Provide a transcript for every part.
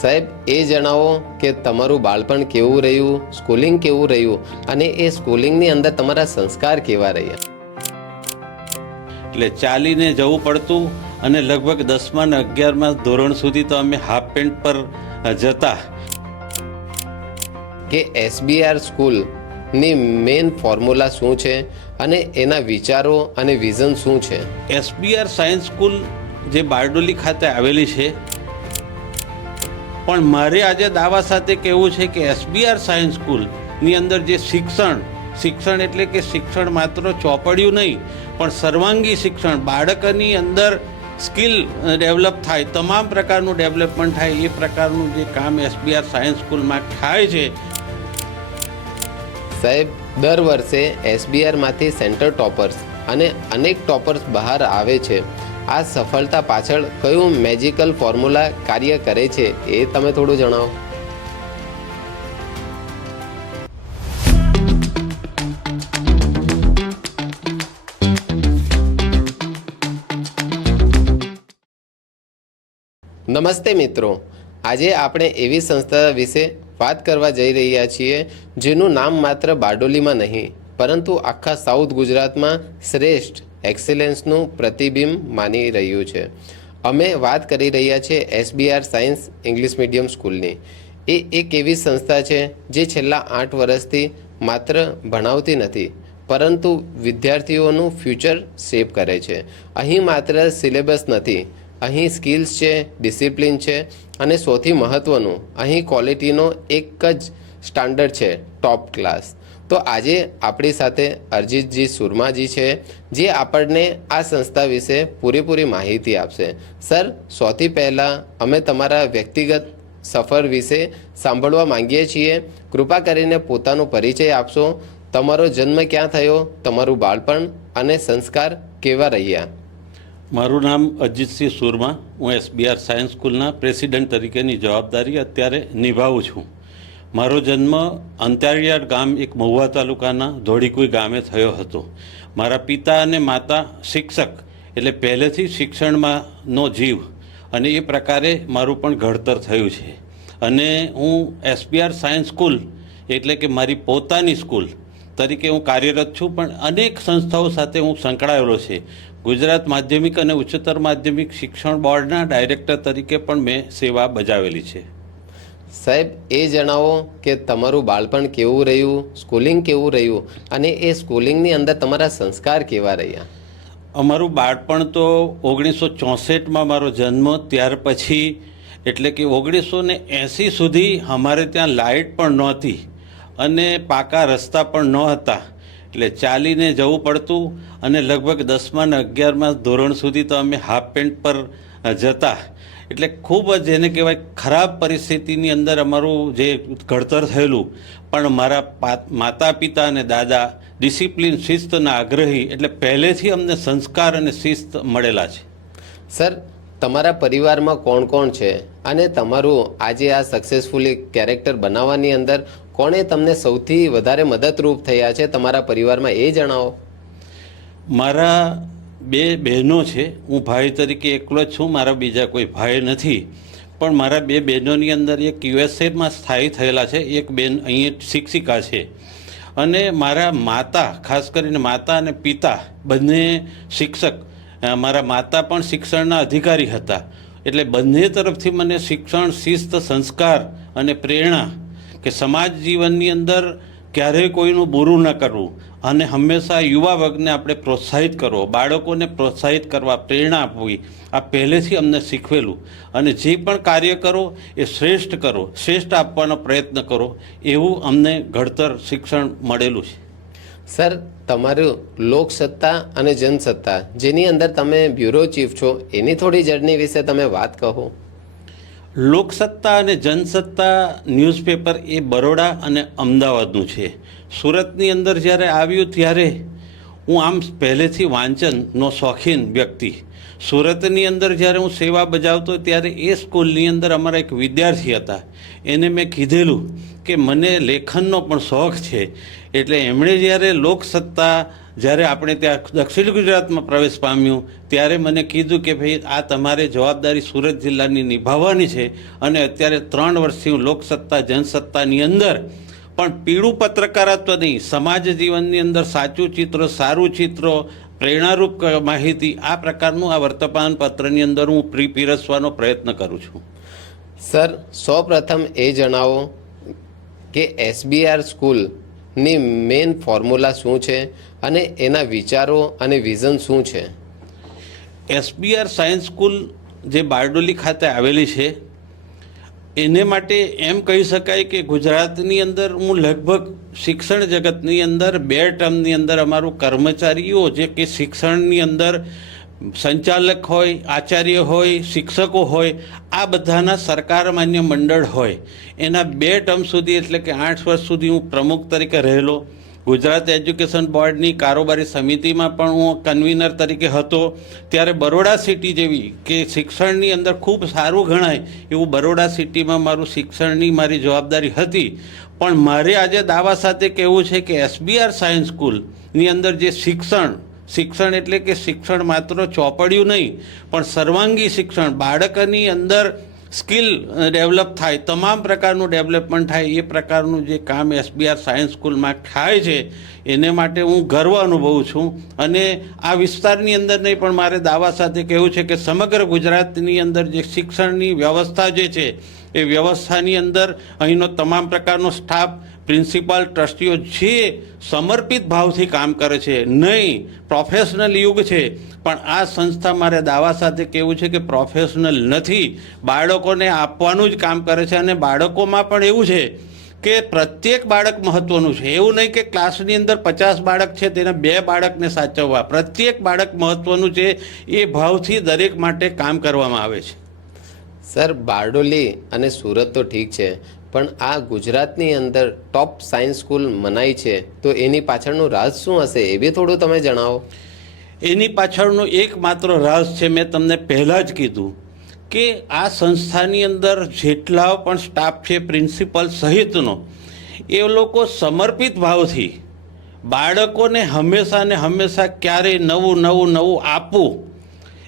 સાહેબ એ જણાવો કે તમારું બાળપણ કેવું રહ્યું સ્કૂલિંગ કેવું રહ્યું અને એ સ્કૂલિંગની અંદર તમારા સંસ્કાર કેવા રહ્યા? એટલે ચાલીને જવું પડતું અને લગભગ દસમા ને અગિયારમાં ધોરણ સુધી તો અમે હાફ પેન્ટ પર જતા. કે એસબીઆર સ્કૂલની મેઇન ફોર્મ્યુલા શું છે અને એના વિચારો અને વિઝન શું છે? એસબીઆર સાયન્સ સ્કૂલ જે બારડોલી ખાતે આવેલી છે પણ મારે આજે દાવા સાથે કહેવું છે કે એસબીઆર સાયન્સ સ્કૂલની અંદર જે શિક્ષણ શિક્ષણ એટલે કે શિક્ષણ માત્ર ચોપડિયું નહીં, પણ સર્વાંગી શિક્ષણ, બાળકની અંદર સ્કિલ ડેવલપ થાય, તમામ પ્રકારનું ડેવલપમેન્ટ થાય, એ પ્રકારનું જે કામ એસબીઆર સાયન્સ સ્કૂલમાં થાય છે. સાહેબ, દર વર્ષે એસબીઆરમાંથી સેન્ટર ટોપર્સ અને અનેક ટોપર્સ બહાર આવે છે. આ સફળતા પાછળ કયું મેજિકલ ફોર્મ્યુલા કાર્ય કરે છે એ તમે થોડું જણાવો. નમસ્તે મિત્રો. આજે આપણે એવી સંસ્થા વિશે વાત કરવા જઈ રહ્યા છીએ જેનું નામ માત્ર બારડોલીમાં નહીં, પરંતુ આખા સાઉથ ગુજરાતમાં શ્રેષ્ઠ એક્સેલન્સનું પ્રતિબિંબ માની રહ્યું છે. અમે વાત કરી રહ્યા છીએ એસબીઆર સાયન્સ ઇંગ્લિશ મીડિયમ સ્કૂલની. એ એક એવી સંસ્થા છે જે છેલ્લા આઠ વર્ષથી માત્ર ભણાવતી નથી, પરંતુ વિદ્યાર્થીઓનું ફ્યુચર શેપ કરે છે. અહીં માત્ર સિલેબસ નથી, અહીં સ્કિલ્સ છે, ડિસિપ્લિન છે અને સૌથી મહત્ત્વનું અહીં ક્વોલિટીનો એક જ સ્ટાન્ડર્ડ છે, ટોપ ક્લાસ. તો આજે આપણી સાથે અરજીતજી સુરમાજી છે, જે આપણને આ સંસ્થા વિશે પૂરેપૂરી માહિતી આપશે. સર, સૌથી પહેલાં અમે તમારા વ્યક્તિગત સફર વિશે સાંભળવા માંગીએ છીએ. કૃપા કરીને પોતાનો પરિચય આપશો. તમારો જન્મ ક્યાં થયો, તમારું બાળપણ અને સંસ્કાર કેવા રહ્યા? મારું નામ અજીતસિંહ સુરમા. હું એસબીઆર સાયન્સ સ્કૂલના પ્રેસિડેન્ટ તરીકેની જવાબદારી અત્યારે નિભાવું છું. મારો જન્મ અંતારિયાળ ગામ એક મહુવા તાલુકાના ધોળીકુઈ ગામે થયો હતો. મારા પિતા અને માતા શિક્ષક એટલે પહેલેથી શિક્ષણમાં નો જીવ અને એ પ્રકારે મારું પણ ઘડતર થયું છે. અને હું એસપીઆર સાયન્સ સ્કૂલ એટલે કે મારી પોતાની સ્કૂલ તરીકે હું કાર્યરત છું, પણ અનેક સંસ્થાઓ સાથે હું સંકળાયેલો છે. ગુજરાત માધ્યમિક અને ઉચ્ચતર માધ્યમિક શિક્ષણ બોર્ડના ડાયરેક્ટર તરીકે પણ મેં સેવા બજાવેલી છે. સાહેબ, એ જણાવો કે તમારું બાળપણ કેવું રહ્યું સ્કૂલિંગ કેવું રહ્યું અને એ સ્કૂલિંગની અંદર તમારા સંસ્કાર કેવા રહ્યા? અમારું બાળપણ તો ઓગણીસો ચોસઠમાં મારો જન્મ, ત્યાર પછી એટલે કે ઓગણીસો ને એંસી સુધી અમારે ત્યાં લાઇટ પણ નહોતી અને પાકા રસ્તા પણ ન હતા એટલે ચાલીને જવું પડતું અને લગભગ દસમાં ને અગિયારમાં ધોરણ સુધી તો અમે હાફ પેન્ટ પર જતા. એટલે ખૂબ જ એને કહેવાય ખરાબ પરિસ્થિતિની અંદર અમારું જે ઘડતર થયેલું પણ મારા માતા પિતા અને દાદા ડિસિપ્લિન શિસ્તના આગ્રહી એટલે પહેલેથી અમને સંસ્કાર અને શિસ્ત મળેલા છે. સર તમારા પરિવારમાં કોણ કોણ છે? અને તમારું આજે આ સક્સેસફુલી કેરેક્ટર બનાવવાની અંદર કોણે તમને સૌથી વધારે મદદરૂપ થયા છે? તમારા પરિવારમાં એ જણાવો. મારા બે બહેનો છે. હું ભાઈ તરીકે એકલો જ છું, મારા બીજા કોઈ ભાઈ નથી. પણ મારા બે બહેનોની અંદર એક યુએસએમાં સ્થાયી થયેલા છે. એક બેન અહીંયા શિક્ષિકા છે. અને મારા માતા, ખાસ કરીને માતા અને પિતા, બંને શિક્ષક મારા માતા પણ શિક્ષણના અધિકારી હતા. એટલે બંને તરફથી મને શિક્ષણ, શિસ્ત, સંસ્કાર અને પ્રેરણા કે સમાજ જીવનની અંદર ક્યારેય કોઈનું બુરું ન કરવું. અને હંમેશા યુવા વર્ગને આપણે પ્રોત્સાહિત કરવો બાળકોને પ્રોત્સાહિત કરવા પ્રેરણા આપવી આ પહેલેથી અમને શીખવેલું. અને જે પણ કાર્ય કરો એ શ્રેષ્ઠ કરો શ્રેષ્ઠ આપવાનો પ્રયત્ન કરો એવું અમને ઘડતર શિક્ષણ મળેલું છે. સર તમારું લોકસત્તા અને જનસત્તા જેની અંદર તમે બ્યુરો ચીફ છો એની થોડી જર્ની વિશે તમે વાત કહો. લોકસત્તા અને જનસત્તા ન્યૂઝપેપર એ બરોડા અને અમદાવાદનું છે. સુરતની અંદર જ્યારે આવ્યું ત્યારે હું આમ પહેલેથી વાંચનનો શોખીન વ્યક્તિ. સુરતની અંદર જ્યારે હું સેવા બજાવતો ત્યારે એ સ્કૂલની અંદર અમારા એક વિદ્યાર્થી હતા. એને મેં કીધેલું કે મને લેખનનો પણ શોખ છે. એટલે એમણે જ્યારે લોકસત્તા જ્યારે આપણે ત્યાં દક્ષિણ ગુજરાતમાં પ્રવેશ પામ્યું ત્યારે મને કીધું કે ભાઈ આ તમારે જવાબદારી સુરત જિલ્લાની નિભાવવાની છે. અને અત્યારે ત્રણ વર્ષથી હું લોકસત્તા, જનસત્તાની અંદર પણ પીળું પત્રકારત્વ નહીં સમાજ જીવનની અંદર સાચું ચિત્ર સારું ચિત્રો પ્રેરણારૂપ માહિતી આ પ્રકારનું આ વર્તમાન પત્રની અંદર હું પ્રી પીરસવાનો પ્રયત્ન કરું છું. સર સૌપ્રથમ એ જણાવો કે એસબીઆર સ્કૂલની મેઇન ફોર્મ્યુલા શું છે અને એના વિચારો અને વિઝન શું છે? એસબીઆર સાયન્સ સ્કૂલ જે બારડોલી ખાતે આવેલી છે એને માટે એમ કહી શકાય કે ગુજરાતની અંદર હું લગભગ શિક્ષણ જગતની અંદર બે ટર્મની અંદર અમારું કર્મચારીઓ જે કે શિક્ષણની અંદર સંચાલક હોય, આચાર્ય હોય, શિક્ષકો હોય, આ બધાના સરકાર માન્ય મંડળ હોય. એના બે ટર્મ સુધી એટલે કે આઠ વર્ષ સુધી હું પ્રમુખ તરીકે રહેલો. ગુજરાત એજ્યુકેશન બોર્ડની કારોબારી સમિતિમાં પણ હું કન્વીનર તરીકે હતો. ત્યારે બરોડા સિટી જેવી કે શિક્ષણની અંદર ખૂબ સારું ગણાય એવું બરોડા સિટીમાં મારું શિક્ષણની મારી જવાબદારી હતી. પણ મારે આજે દાવા સાથે કહેવું છે કે એસબીઆર સાયન્સ સ્કૂલની અંદર જે શિક્ષણ શિક્ષણ એટલે કે શિક્ષણ માત્ર ચોપડિયું નહીં, પણ સર્વાંગી શિક્ષણ, બાળકની અંદર સ્કિલ ડેવલપ થાય, તમામ પ્રકારનું ડેવલપમેન્ટ થાય, એ પ્રકારનું જે કામ એસબીઆર સાયન્સ સ્કૂલમાં થાય છે, એને માટે હું ગર્વ અનુભવું છું. અને આ વિસ્તારની અંદર નહીં, પણ મારે દાવા સાથે કહેવું છે કે સમગ્ર ગુજરાતની અંદર જે શિક્ષણની વ્યવસ્થા જે છે, એ વ્યવસ્થાની અંદર અહીંનો તમામ પ્રકારનો સ્ટાફ પ્રિન્સિપાલ ટ્રસ્ટીઓ જે સમર્પિત ભાવથી કામ કરે છે. નહીં પ્રોફેશનલ યુગ છે. પણ આ સંસ્થા મારે દાવા સાથે કહેવું છે કે પ્રોફેશનલ નથી. બાળકોને આપવાનું જ કામ કરે છે અને બાળકોમાં પણ એવું છે કે પ્રત્યેક બાળક મહત્વનું છે. એવું નહીં કે ક્લાસની અંદર પચાસ બાળક છે, તેના બે બાળકને સાચવવા. પ્રત્યેક બાળક મહત્વનું છે, એ ભાવથી દરેક માટે કામ કરવામાં આવે છે. સર, બારડોલી અને સુરત તો ઠીક છે પણ આ ગુજરાતની અંદર ટોપ સાયન્સ સ્કૂલ મનાઈ છે, તો એની પાછળનું રાજ શું હશે એ બી થોડું તમે જણાવો. એની પાછળનો એકમાત્ર રાઝ છે, મેં તમને પહેલાં જ કીધું કે આ સંસ્થાની અંદર જેટલા પણ સ્ટાફ છે પ્રિન્સિપલ સહિતનો, એ લોકો સમર્પિત ભાવથી બાળકોને હંમેશા ને હંમેશા ક્યારેય નવું નવું નવું આપવું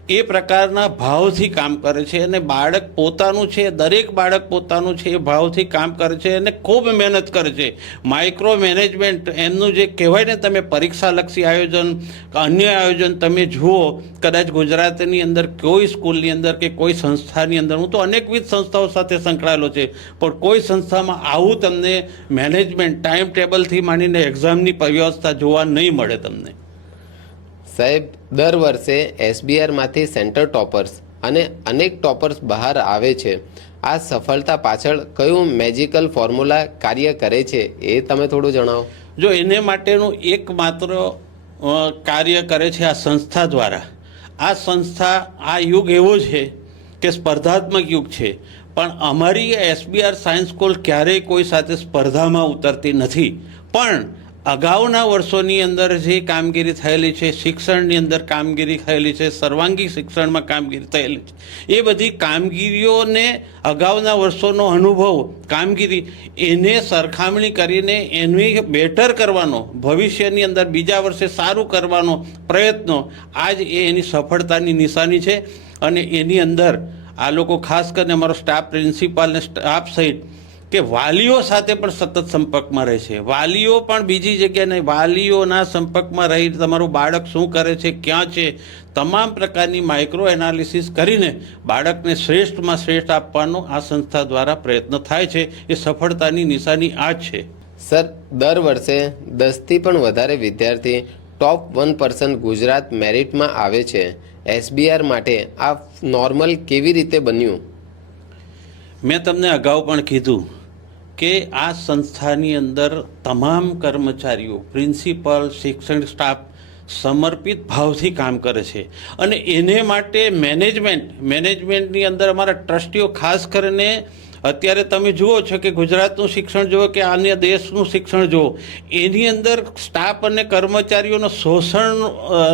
એ પ્રકારના ભાવથી કામ કરે છે અને બાળક પોતાનું છે, દરેક બાળક પોતાનું છે, એ ભાવથી કામ કરે છે અને ખૂબ મહેનત કરે છે. માઇક્રો મેનેજમેન્ટ એમનું જે કહેવાય ને, તમે પરીક્ષાલક્ષી આયોજન, અન્ય આયોજન તમે જુઓ, કદાચ ગુજરાતની અંદર કોઈ સ્કૂલની અંદર કે કોઈ સંસ્થાની અંદર, હું તો અનેકવિધ સંસ્થાઓ સાથે સંકળાયેલો છે, પણ કોઈ સંસ્થામાં આવું તમને મેનેજમેન્ટ ટાઈમ ટેબલથી માંડીને એક્ઝામની વ્યવસ્થા જોવા નહીં મળે તમને. સાહેબ દર વર્ષે એસબીઆરમાંથી સેન્ટર ટોપર્સ અને અનેક ટોપર્સ બહાર આવે છે. આ સફળતા પાછળ કયું મેજિકલ ફોર્મ્યુલા કાર્ય કરે છે એ તમે થોડું જણાવો. જો એને માટેનું એકમાત્ર કાર્ય કરે છે આ સંસ્થા દ્વારા. આ સંસ્થા, આ યુગ એવો છે કે સ્પર્ધાત્મક યુગ છે. પણ અમારી એસબીઆર સાયન્સ સ્કૂલ ક્યારેય કોઈ સાથે સ્પર્ધામાં ઉતરતી નથી. પણ અગાઉના વર્ષોની અંદર જે કામગીરી થયેલી છે, શિક્ષણની અંદર કામગીરી થયેલી છે, સર્વાંગી શિક્ષણમાં કામગીરી થયેલી છે, એ બધી કામગીરીઓને અગાઉના વર્ષોનો અનુભવ, કામગીરી, એને સરખામણી કરીને એની બેટર કરવાનો, ભવિષ્યની અંદર બીજા વર્ષે સારું કરવાનો પ્રયત્નો, આજ એ એની સફળતાની નિશાની છે. અને એની અંદર આ લોકો ખાસ કરીને અમારો સ્ટાફ પ્રિન્સિપાલ ને સ્ટાફ સહિત કે વાલીઓ સાથે પણ સતત સંપર્કમાં રહે છે. વાલીઓ પણ બીજી જગ્યાએ નહીં વાલીઓના સંપર્કમાં રહી તમારું બાળક શું કરે છે ક્યાં છે તમામ પ્રકારની માઇક્રો એનાલિસિસ કરીને બાળકને શ્રેષ્ઠમાં શ્રેષ્ઠ આપવાનો આ સંસ્થા દ્વારા પ્રયત્ન થાય છે. એ સફળતાની નિશાની આ જ છે. સર દર વર્ષે દસથી પણ વધારે વિદ્યાર્થી ટોપ વન પર્સન્ટ ગુજરાત મેરિટમાં આવે છે. એસબીઆર માટે આ નોર્મલ કેવી રીતે બન્યું? મેં તમને અગાઉ પણ કીધું. કે આ સંસ્થાની અંદર તમામ કર્મચારીઓ, પ્રિન્સિપલ, શિક્ષણ સ્ટાફ સમર્પિત ભાવથી કામ કરે છે. અને એને માટે મેનેજમેન્ટ, મેનેજમેન્ટની અંદર અમારા ટ્રસ્ટીઓ ખાસ કરીને, અત્યારે તમે જુઓ છો કે ગુજરાતનું શિક્ષણ જુઓ કે અન્ય દેશનું શિક્ષણ જુઓ, એની અંદર સ્ટાફ અને કર્મચારીઓનું શોષણ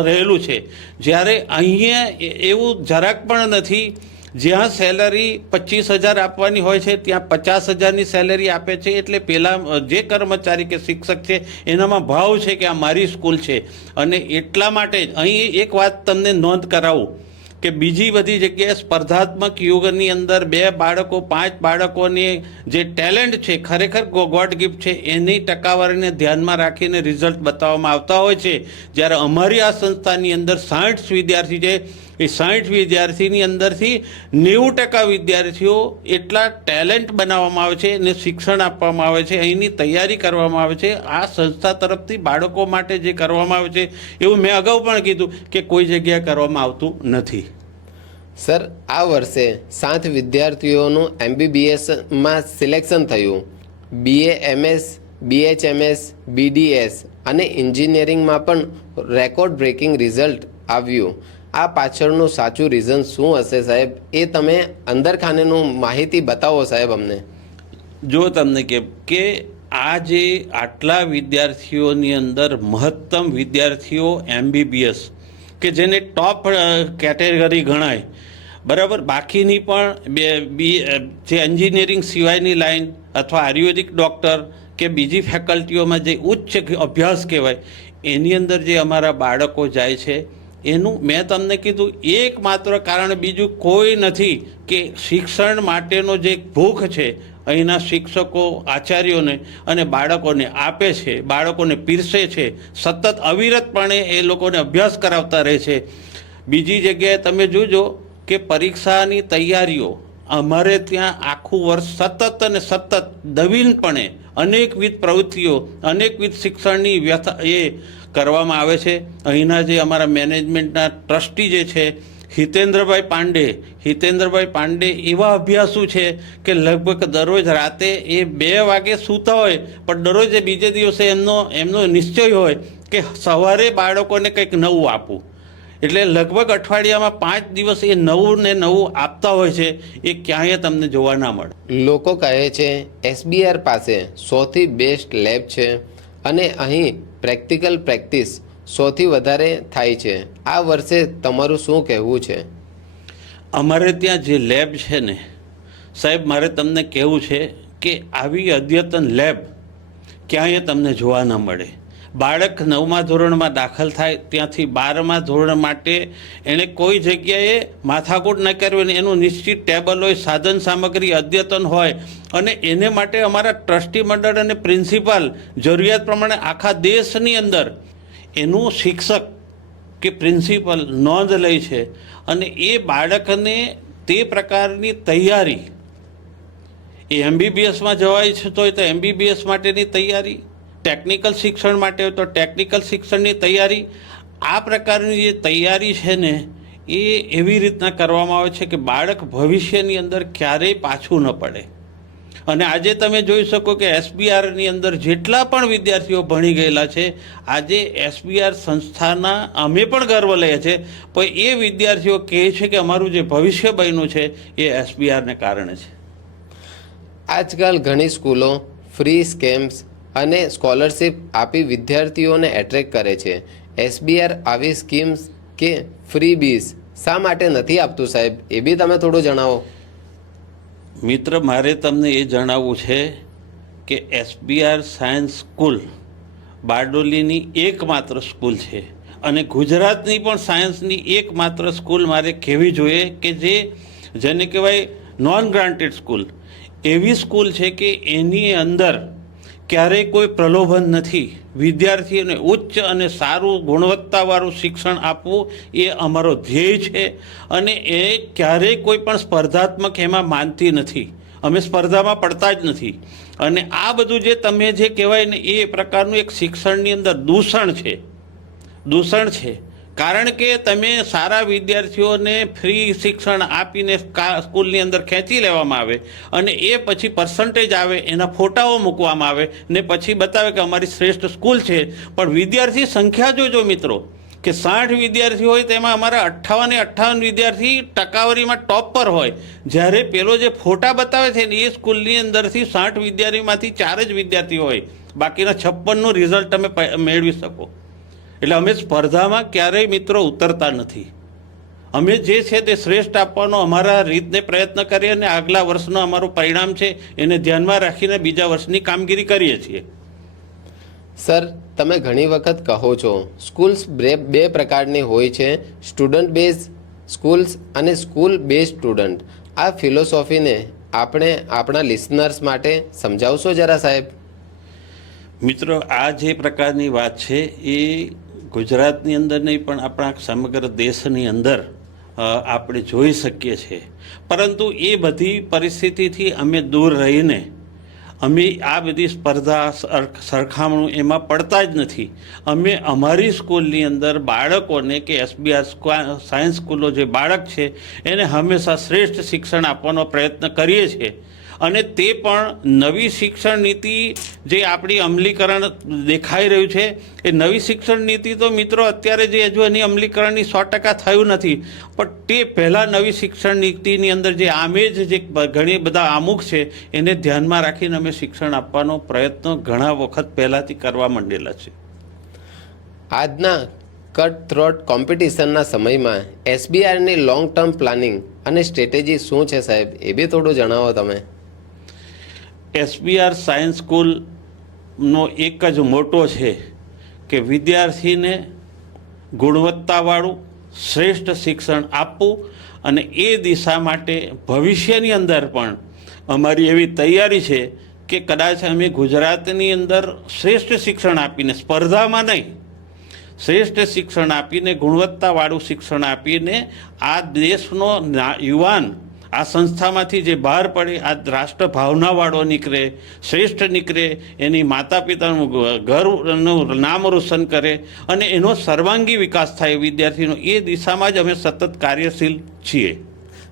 રહેલું છે. જ્યારે અહીંયા એવું જરાક પણ નથી જ્યાં સેલરી પચીસ હજાર આપવાની હોય છે, ત્યાં પચાસ હજારની સેલરી આપે છે, એટલે પહેલાં જે કર્મચારી કે શિક્ષક છે, એનામાં ભાવ છે કે આ મારી સ્કૂલ છે. અને એટલા માટે જ અહીં એક વાત તમને નોંધ કરાવું કે બીજી બધી જગ્યાએ સ્પર્ધાત્મક યુગની અંદર બે બાળકો, પાંચ બાળકોની જે ટેલેન્ટ છે, ખરેખર ગોડ ગિફ્ટ છે, એની ટકાવારીને ધ્યાનમાં રાખીને રિઝલ્ટ બતાવવામાં આવતા હોય છે. જ્યારે અમારી આ સંસ્થાની અંદર સાઠ વિદ્યાર્થી છે એ સાઠ વિદ્યાર્થીની અંદરથી નેવું ટકા વિદ્યાર્થીઓ એટલા ટેલેન્ટ બનાવવામાં આવે છે અને શિક્ષણ આપવામાં આવે છે, અહીંની તૈયારી કરવામાં આવે છે, આ સંસ્થા તરફથી બાળકો માટે જે કરવામાં આવે છે, એવું મેં અગાઉ પણ કીધું કે કોઈ જગ્યાએ કરવામાં આવતું નથી. સર, આ વર્ષે સાત વિદ્યાર્થીઓનું એમબીબીએસમાં સિલેક્શન થયું. બીએ એમએસ બીએચએમએસ બીડીએસ અને એન્જિનિયરિંગમાં પણ રેકોર્ડ બ્રેકિંગ રિઝલ્ટ આવ્યું. આ પાછળનું સાચું રીઝન શું હશે સાહેબ? એ તમે અંદરખાનેનું માહિતી બતાવો સાહેબ અમને. જો તમને કે કે આ જે આટલા વિદ્યાર્થીઓની અંદર મહત્તમ વિદ્યાર્થીઓ એમબીબીએસ, કે જેને ટોપ કેટેગરી ગણાય, બરાબર? બાકીની પણ બે, બી જે એન્જિનિયરિંગ સિવાયની લાઈન અથવા આયુર્વેદિક ડૉક્ટર કે બીજી ફેકલ્ટીઓમાં જે ઉચ્ચ અભ્યાસ કહેવાય, એની અંદર જે અમારા બાળકો જાય છે એનું મેં તમને કીધું, એકમાત્ર કારણ બીજું કોઈ નથી કે શિક્ષણ માટેનો જે ભૂખ છે, અહીંના શિક્ષકો, આચાર્યોને અને બાળકોને આપે છે, બાળકોને પીરસે છે, સતત અવિરતપણે એ લોકોને અભ્યાસ કરાવતા રહે છે. બીજી જગ્યાએ તમે જોજો કે પરીક્ષાની તૈયારીઓ, અમારે ત્યાં આખું વર્ષ સતત અને સતત નવીનપણે અનેકવિધ પ્રવૃત્તિઓ, અનેકવિધ શિક્ષણની વ્યથા, એ કરવામાં આવે છે. અહીંના જે અમારા મેનેજમેન્ટના ટ્રસ્ટી જે છે, હિતેન્દ્રભાઈ પાંડે હિતેન્દ્રભાઈ પાંડે એવા અભ્યાસુ છે કે લગભગ દરરોજ રાતે એ બે વાગે સૂતા હોય, પણ દરરોજ બીજે દિવસે એમનો એમનો નિશ્ચય હોય કે સવારે બાળકોને કંઈક નવું આપવું એટલે લગભગ અઠવાડિયામાં પાંચ દિવસ એ નવું ને નવું આપતા હોય છે, એ ક્યાંય તમને જોવા ના મળે. લોકો કહે છે એસબીઆર પાસે સૌથી બેસ્ટ લેબ છે અને અહીં પ્રેક્ટિકલ પ્રેક્ટિસ સૌથી વધારે થાય છે. આ વર્ષે તમારું શું કહેવું છે? અમારે ત્યાં જે લેબ છે ને, સાહેબ, મારે તમને કહેવું છે કે આવી અદ્યતન લેબ ક્યાંય તમને જોવા ન મળે. બાળક નવમા ધોરણમાં દાખલ થાય ત્યાંથી બારમા ધોરણ માટે એણે કોઈ જગ્યાએ માથાકૂટ ન કરવી અને એનું નિશ્ચિત ટેબલ હોય, સાધન સામગ્રી, અદ્યતન હોય અને એને માટે અમારા ટ્રસ્ટી મંડળ અને પ્રિન્સિપાલ જરૂરિયાત પ્રમાણે આખા દેશની અંદર એનું શિક્ષક કે પ્રિન્સિપલ નોંધ લે છે અને એ બાળકને તે પ્રકારની તૈયારી, એ એમબીબીએસમાં જવાય છે હોય તો એમબીબીએસ માટેની તૈયારી ટેકનિકલ શિક્ષણ માટે તો ટેકનિકલ શિક્ષણની તૈયારી, આ પ્રકારની જે તૈયારી છે ને, એ એવી રીતના કરવામાં આવે છે કે બાળક ભવિષ્યની અંદર ક્યારેય પાછું ન પડે. અને આજે તમે જોઈ શકો કે એસબીઆરની અંદર જેટલા પણ વિદ્યાર્થીઓ ભણી ગયેલા છે, આજે એસબીઆર સંસ્થાના અમે પણ ગર્વ લઈએ છીએ, પણ એ વિદ્યાર્થીઓ કહે છે કે અમારું જે ભવિષ્ય બન્યું છે, એ એસબીઆરને કારણે છે. આજકાલ ઘણી સ્કૂલો ફ્રી સ્કેમ્સ અને સ્કોલરશિપ આપી વિદ્યાર્થીઓને એટ્રેક્ટ કરે છે. એસબીઆર આવી સ્કીમ્સ કે ફ્રી બીસ શા માટે નથી આપતું સાહેબ? એ બી તમે થોડું જણાવો. મિત્ર, મારે તમને એ જણાવવું છે કે એસબીઆર સાયન્સ સ્કૂલ બારડોલીની એકમાત્ર સ્કૂલ છે અને ગુજરાતની પણ સાયન્સની એકમાત્ર સ્કૂલ મારે કહેવી જોઈએ કે જે જેને કહેવાય નોન ગ્રાન્ટેડ સ્કૂલ. એવી સ્કૂલ છે કે એની અંદર ક્યારેય કોઈ પ્રલોભન નથી. વિદ્યાર્થીઓને ઉચ્ચ અને સારું ગુણવત્તાવાળું શિક્ષણ આપવું એ અમારો ધ્યેય છે અને એ ક્યારેય કોઈ પણ સ્પર્ધાત્મક એમાં માનતી નથી. અમે સ્પર્ધામાં પડતા જ નથી. અને આ બધું જે તમે જે કહેવાય ને એ પ્રકારનું એક શિક્ષણની અંદર દૂષણ છે. દૂષણ છે. કારણ કે તમે સારા વિદ્યાર્થીઓને ફ્રી શિક્ષણ આપીને સ્કૂલની અંદર ખેંચી લેવામાં આવે અને એ પછી પર્સન્ટેજ આવે, એના ફોટાઓ મૂકવામાં આવે ને પછી બતાવે કે અમારી શ્રેષ્ઠ સ્કૂલ છે. પણ વિદ્યાર્થી સંખ્યા જોજો મિત્રો, કે સાઠ વિદ્યાર્થી હોય તેમાં અમારા અઠ્ઠાવન અઠ્ઠાવન વિદ્યાર્થી ટકાવારીમાં ટોપ પર હોય. જ્યારે પેલો જે ફોટા બતાવે છે ને એ સ્કૂલની અંદરથી સાઠ વિદ્યાર્થીમાંથી ચાર જ વિદ્યાર્થી હોય. બાકીના છપ્પનનું રિઝલ્ટ તમે મેળવી શકો. એટલે અમે સ્પર્ધામાં ક્યારેય મિત્રો ઉતરતા નથી. અમે જે છે તે શ્રેષ્ઠ આપવાનો અમારા રીતને પ્રયત્ન કરીએ અને આગલા વર્ષનો અમારું પરિણામ છે એને ધ્યાનમાં રાખીને બીજા વર્ષની કામગીરી કરીએ છીએ. સર તમે ઘણી વખત કહો છો સ્કૂલ્સ બે બે પ્રકારની હોય છે સ્ટુડન્ટ બેઝ સ્કૂલ્સ અને સ્કૂલ બેઝ સ્ટુડન્ટ. આ ફિલોસોફીને આપણે આપણા લિસનર્સ માટે સમજાવશો જરા સાહેબ? મિત્રો આ જે પ્રકારની વાત છે એ ગુજરાતની અંદર નહીં, પણ આપણા સમગ્ર દેશની અંદર આપણે જોઈ શકીએ છીએ. પરંતુ એ બધી પરિસ્થિતિથી અમે દૂર રહીને, અમે આ બધી સ્પર્ધા સર- સરખામણું એમાં પડતા જ નથી. અમે અમારી સ્કૂલની અંદર બાળકોને કે એસબીઆર સાયન્સ સ્કૂલો જે બાળક છે, એને હંમેશા શ્રેષ્ઠ શિક્ષણ આપવાનો પ્રયત્ન કરીએ છીએ. અને તે પણ નવી શિક્ષણ નીતિ જે આપણી અમલીકરણ દેખાઈ રહ્યું છે, એ નવી શિક્ષણ નીતિ તો મિત્રો અત્યારે જે હજુ એની અમલીકરણની સો ટકા થયું નથી, પણ તે પહેલાં નવી શિક્ષણ નીતિની અંદર જે આમેજ જે ઘણી બધા આમુખ છે, એને ધ્યાનમાં રાખીને અમે શિક્ષણ આપવાનો પ્રયત્ન ઘણા વખત પહેલાંથી કરવા માંડેલા છે. આજના કટ થ્રોટ કોમ્પિટિશનના સમયમાં એસબીઆરની લોંગ ટર્મ પ્લાનિંગ અને સ્ટ્રેટેજી શું છે સાહેબ, એ બી થોડું જણાવો તમે. એસબીઆર સાયન્સ સ્કૂલનો એક જ મોટો છે કે વિદ્યાર્થીને ગુણવત્તાવાળું શ્રેષ્ઠ શિક્ષણ આપવું અને એ દિશા માટે ભવિષ્યની અંદર પણ અમારી એવી તૈયારી છે કે કદાચ અમે ગુજરાતની અંદર શ્રેષ્ઠ શિક્ષણ આપીને, સ્પર્ધામાં નહીં, શ્રેષ્ઠ શિક્ષણ આપીને, ગુણવત્તાવાળું શિક્ષણ આપીને આ દેશનો યુવાન આ સંસ્થામાંથી જે બહાર પડે, આ રાષ્ટ્ર ભાવનાવાળો નીકળે, શ્રેષ્ઠ નીકળે, એની માતા પિતાનું ઘરનું નામ રોશન કરે અને એનો સર્વાંગી વિકાસ થાય, વિદ્યાર્થીનો એ દિશામાં જ અમે સતત કાર્યશીલ છીએ.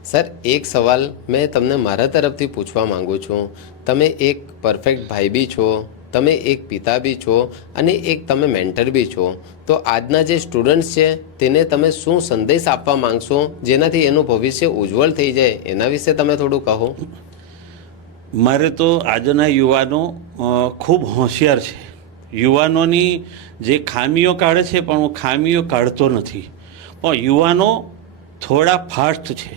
સર, એક સવાલ મેં તમને મારા તરફથી પૂછવા માંગુ છું. તમે એક પરફેક્ટ ભાઈ બી છો. તમે એક પિતા બી છો અને એક તમે મેન્ટર બી છો. તો આજના જે સ્ટુડન્ટ્સ છે, તેને તમે શું સંદેશ આપવા માંગશો? જેનાથી એનું ભવિષ્ય ઉજ્જવળ થઈ જાય, એના વિશે તમે થોડું કહો. મારે તો આજના યુવાનો ખૂબ હોશિયાર છે. યુવાનોની જે ખામીઓ કાઢે છે, પણ હું ખામીઓ કાઢતો નથી. પણ યુવાનો થોડા ફાસ્ટ છે.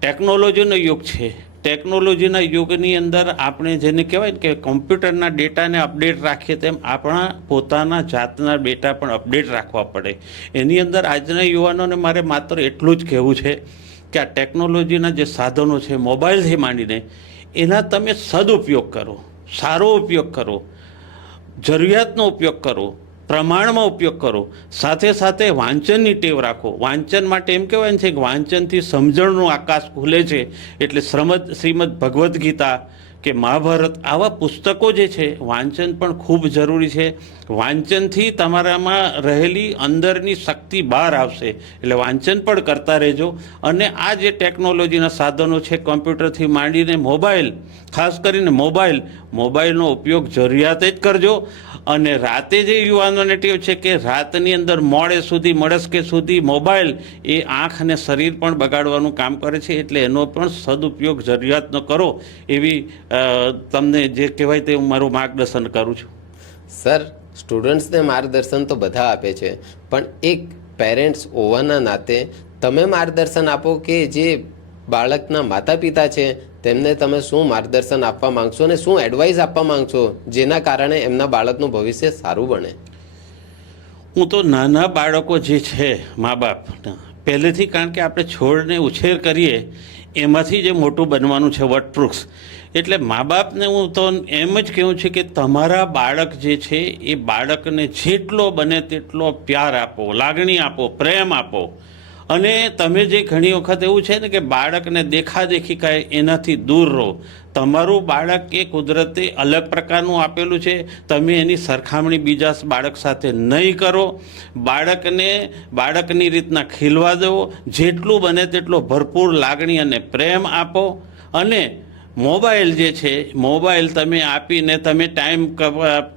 ટેકનોલોજીનો યુગ છે. ટેકનોલોજીના યુગની અંદર આપણે જેને કહેવાય કે કોમ્પ્યુટરના ડેટાને અપડેટ રાખીએ તેમ આપણા પોતાના જાતના ડેટા પણ અપડેટ રાખવા પડે. એની અંદર આજના યુવાનોને મારે માત્ર એટલું જ કહેવું છે કે આ ટેકનોલોજીના જે સાધનો છે, મોબાઈલથી માંડીને, એના તમે સદુપયોગ કરો, સારો ઉપયોગ કરો, જરૂરિયાતનો ઉપયોગ કરો પ્રમાણમાં ઉપયોગ કરો. સાથે સાથે વાંચનની ટેવ રાખો. વાંચન માટે એમ કહેવાય છે કે વાંચનથી સમજણનું આકાશ ખુલે છે. એટલે શ્રમદ, શ્રીમદ ભગવદ્ ગીતા કે મહાભારત આવા પુસ્તકો જે છે, વાંચન પણ ખૂબ જરૂરી છે. વાંચનથી તમારામાં રહેલી અંદરની શક્તિ બહાર આવશે. એટલે વાંચન પણ કરતા રહેજો. અને આ જે ટેકનોલોજીના સાધનો છે, કોમ્પ્યુટરથી માંડીને મોબાઈલ, ખાસ કરીને મોબાઈલ, મોબાઈલનો ઉપયોગ જરૂરિયાતે જ કરજો. અને રાતે જે યુવાનોને ટેવ છે કે રાતની અંદર મોડે સુધી મળસ્કે સુધી મોબાઈલ એ આંખ અને શરીર પણ બગાડવાનું કામ કરે છે, એટલે એનો પણ સદુપયોગ જરૂરિયાતનો કરો. એવી તમને જે કહેવાય તે હું મારું માર્ગદર્શન કરું છું. સર સ્ટુડન્ટ્સને માર્ગદર્શન તો બધા આપે છે, પણ એક પેરેન્ટ્સ હોવાના નાતે તમે માર્ગદર્શન આપો કે જે બાળકના માતા પિતા છે, તેમને તમે શું માર્ગદર્શન આપવા માંગશો અને શું એડવાઇસ આપવા માંગશો જેના કારણે એમના બાળકનું ભવિષ્ય સારું બને? હું તો નાના બાળકો જે છે મા બાપના પહેલેથી કારણ કે આપણે છોડને ઉછેર કરીએ, એમાંથી જે મોટું બનવાનું છે વટવૃક્ષ. એટલે મા બાપને હું તો એમ જ કહું છું કે તમારા બાળક જે છે, એ બાળકને જેટલો બને તેટલો પ્યાર આપો, લાગણી આપો, પ્રેમ આપો. અને તમે જે ઘણી વખત એવું છે ને કે બાળકને દેખાદેખી કહે એનાથી દૂર રહો, તમારું બાળક એ કુદરતે અલગ પ્રકારનું આપેલું છે, તમે એની સરખામણી બીજા બાળક સાથે નહીં કરો, બાળકને, બાળકની રીતના ખીલવા દો, જેટલું બને તેટલો ભરપૂર લાગણી અને પ્રેમ આપો. અને મોબાઈલ જે છે, મોબાઈલ તમે આપીને તમે ટાઈમ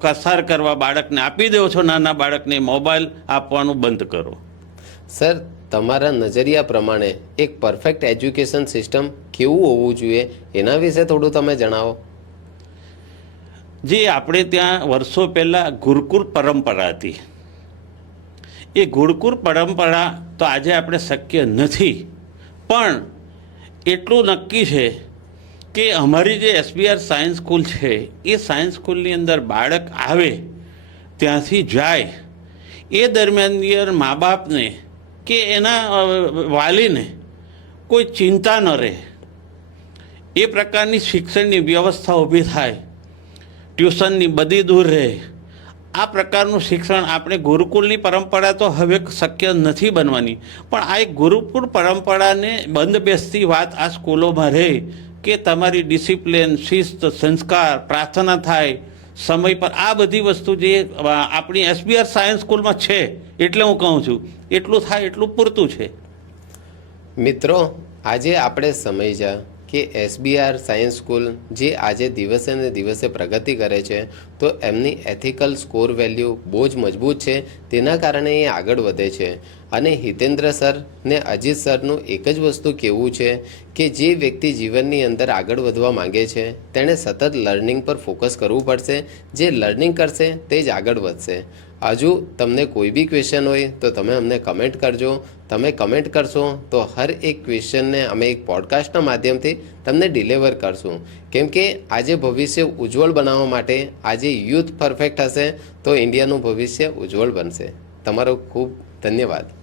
કસાર કરવા બાળકને આપી દો છો નાના બાળકને, મોબાઈલ આપવાનું બંધ કરો. સર તમારા નજરિયા પ્રમાણે એક પરફેક્ટ એજ્યુકેશન સિસ્ટમ કેવું હોવું જોઈએ એના વિશે થોડું તમે જણાવો. જે, આપણે ત્યાં વર્ષો પહેલાં ગુરુકુળ પરંપરા હતી. એ ગુરુકુળ પરંપરા તો આજે આપણે શક્ય નથી, પણ એટલું નક્કી છે કે અમારી જે એસબીઆર સાયન્સ સ્કૂલ છે, એ સાયન્સ સ્કૂલની અંદર બાળક આવે, ત્યાંથી જાય. એ દરમિયાન મા બાપને કે એના વાલીને કોઈ ચિંતા ન રહે. એ પ્રકારની શિક્ષણની વ્યવસ્થા ઊભી થાય, ટ્યુશનની બધી દૂર રહે. આ પ્રકારનું શિક્ષણ આપણે ગુરુકુળની પરંપરા તો હવે શક્ય નથી બનવાની. પણ આ એક ગુરુકુળ પરંપરાને બંધ બેસતી વાત આ સ્કૂલોમાં રહે કે તમારી ડિસિપ્લિન, શિસ્ત, સંસ્કાર, પ્રાર્થના થાય સમય પર આ બધી વસ્તુ જે આપણી એસબીઆર સાયન્સ સ્કૂલમાં છે, એટલે હું કહું છું, એટલું થાય એટલું પૂરતું છે. મિત્રો, આજે આપણે સમજ્યા કે એસબીઆર સાયન્સ સ્કૂલ જે આજે દિવસે ને દિવસે પ્રગતિ કરે છે, તો એમની એથિકલ સ્કોર વેલ્યુ બહુ જ મજબૂત છે, તેના કારણે એ આગળ વધે છે. અને હિતેન્દ્ર સર ને અજીત સરનું એક જ વસ્તુ કહેવું છે કે જે વ્યક્તિ જીવનની અંદર આગળ વધવા માંગે છે, તેણે સતત લર્નિંગ પર ફોકસ કરવું પડશે, જે લર્નિંગ કરશે તે જ આગળ વધશે. હજુ તમને કોઈ બી ક્વેશ્ચન હોય તો તમે અમને કમેન્ટ કરજો તમે કમેન્ટ કરશો તો હર એક ક્વેશ્ચનને અમે એક પોડકાસ્ટના માધ્યમથી તમને ડિલિવર કરશું. કેમ કે આજે ભવિષ્ય ઉજ્જવળ બનાવવા માટે આજે યુથ પરફેક્ટ હશે તો ઇન્ડિયાનું ભવિષ્ય ઉજ્જવળ બનશે. તમારો ખૂબ ધન્યવાદ.